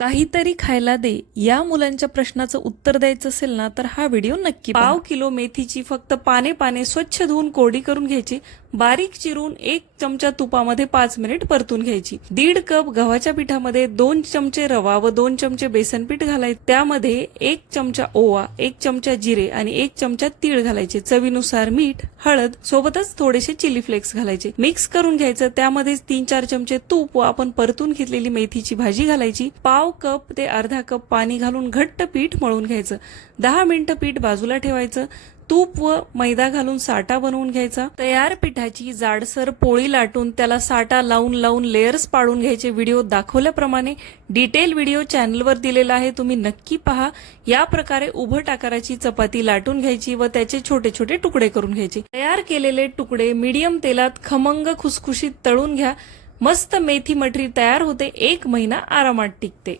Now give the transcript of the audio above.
काहीतरी खायला दे या मुलांच्या प्रश्नाचं उत्तर द्यायचं असेल ना तर हा व्हिडिओ नक्की पहा। 1/2 किलो मेथीची फक्त पाने स्वच्छ धुवून कोरडी करून घ्यायची, बारीक चिरून 1 चमचा तुपामध्ये 5 मिनिट परतून घ्यायची। 1.5 कप गव्हाच्या पिठामध्ये 2 चमचे रवा व 2 चमचे बेसन पीठ घालायचे, त्यामध्ये 1 चमचा ओवा, 1 चमचा जिरे आणि 1 चमचा तीळ घालायचे, चवीनुसार मीठ, हळद, सोबतच थोडेसे चिली फ्लेक्स घालायचे, मिक्स करून घ्यायचं। त्यामध्ये 3-4 चमचे तूप व आपण परतून घेतलेली मेथीची भाजी घालायची, 1/2 कप ते अर्धा कप पाणी घालून घट्ट पीठ मळून घ्यायचं, 10 मिनिटं पीठ बाजूला ठेवायचं। तूप व मैदा घालून साठा बनवून घ्यायचा। तयार पिठाची जाडसर पोळी लाटून त्याला साठा लावून लेयर्स पाडून घ्यायचे। व्हिडिओ दाखवल्याप्रमाणे डिटेल व्हिडिओ चॅनलवर दिलेला आहे, तुम्ही नक्की पहा। या प्रकारे उभट आकाराची चपाती लाटून घ्यायची व त्याचे छोटे छोटे तुकडे करून घ्यायचे। तयार केलेले तुकडे मीडियम तेलात खमंग खुसखुशीत तळून घ्या। मस्त मेथी मटरी तयार होते, 1 महिना आरामात टिकते।